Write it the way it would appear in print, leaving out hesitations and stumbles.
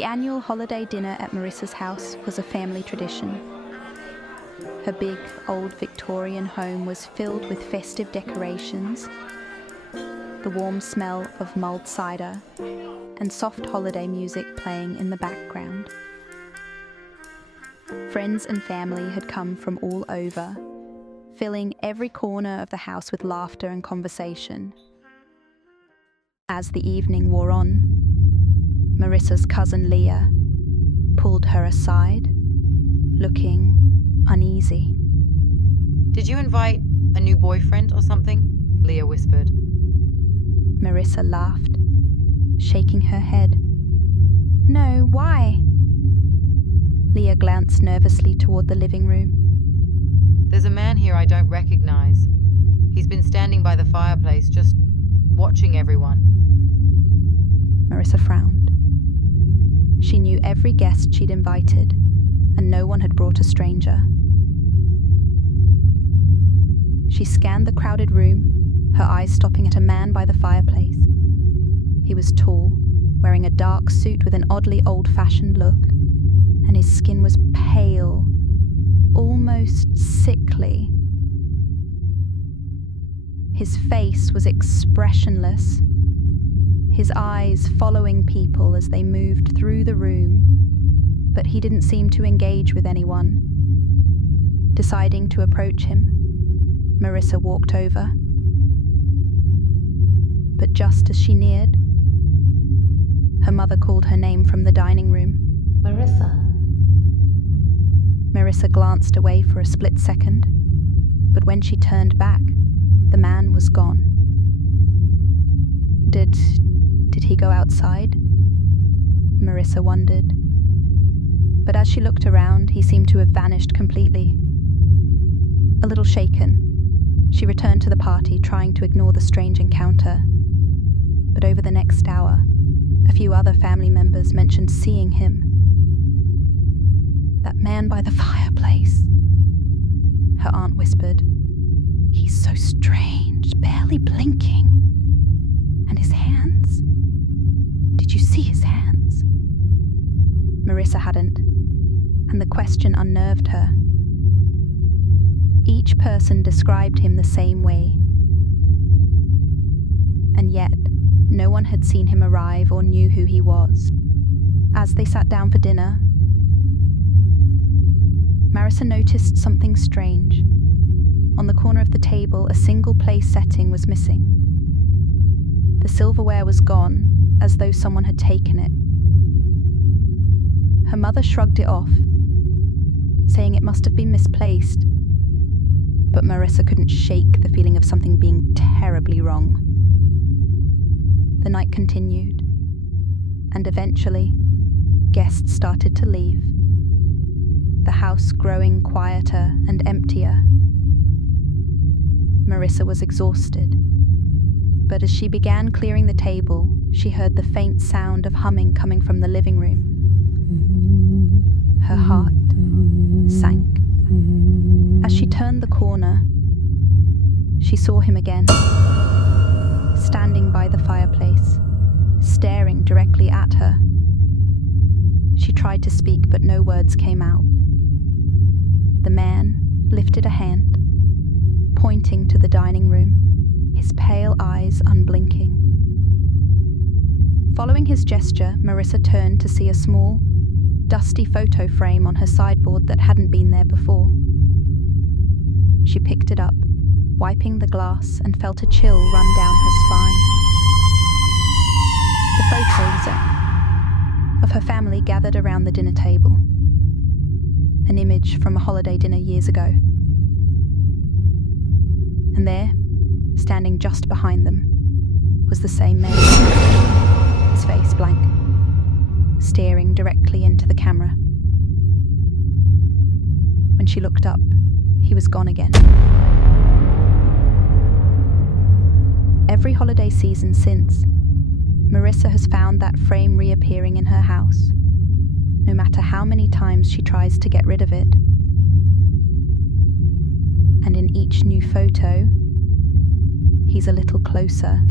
The annual holiday dinner at Marissa's house was a family tradition. Her big, old Victorian home was filled with festive decorations, the warm smell of mulled cider, and soft holiday music playing in the background. Friends and family had come from all over, filling every corner of the house with laughter and conversation. As the evening wore on, Marissa's cousin Leah pulled her aside, looking uneasy. "Did you invite a new boyfriend or something?" Leah whispered. Marissa laughed, shaking her head. "No, why?" Leah glanced nervously toward the living room. "There's a man here I don't recognize. He's been standing by the fireplace, just watching everyone." Marissa frowned. She knew every guest she'd invited, and no one had brought a stranger. She scanned the crowded room, her eyes stopping at a man by the fireplace. He was tall, wearing a dark suit with an oddly old-fashioned look, and his skin was pale, almost sickly. His face was expressionless, his eyes following people as they moved through the room, but he didn't seem to engage with anyone. Deciding to approach him, Marissa walked over. But just as she neared, her mother called her name from the dining room. "Marissa." Marissa glanced away for a split second, but when she turned back, the man was gone. Did he go outside? Marissa wondered. But as she looked around, he seemed to have vanished completely. A little shaken, she returned to the party, trying to ignore the strange encounter. But over the next hour, a few other family members mentioned seeing him. "That man by the fireplace," her aunt whispered. "He's so strange, barely blinking. And his hands? Did you see his hands?" Marissa hadn't, and the question unnerved her. Each person described him the same way. And yet, no one had seen him arrive or knew who he was. As they sat down for dinner, Marissa noticed something strange. On the corner of the table, a single place setting was missing. The silverware was gone, as though someone had taken it. Her mother shrugged it off, saying it must have been misplaced, but Marissa couldn't shake the feeling of something being terribly wrong. The night continued, and eventually, guests started to leave, the house growing quieter and emptier. Marissa was exhausted, but as she began clearing the table, she heard the faint sound of humming coming from the living room. Her heart sank. As she turned the corner, she saw him again, standing by the fireplace, staring directly at her. She tried to speak, but no words came out. The man lifted a hand, pointing to the dining room, his pale eyes unblinking. Following his gesture, Marissa turned to see a small, dusty photo frame on her sideboard that hadn't been there before. She picked it up, wiping the glass, and felt a chill run down her spine. The photo was of her family gathered around the dinner table, an image from a holiday dinner years ago. And there, standing just behind them, was the same man, his face blank, staring directly into the camera. When she looked up, he was gone again. Every holiday season since, Marissa has found that frame reappearing in her house, no matter how many times she tries to get rid of it. And in each new photo, he's a little closer.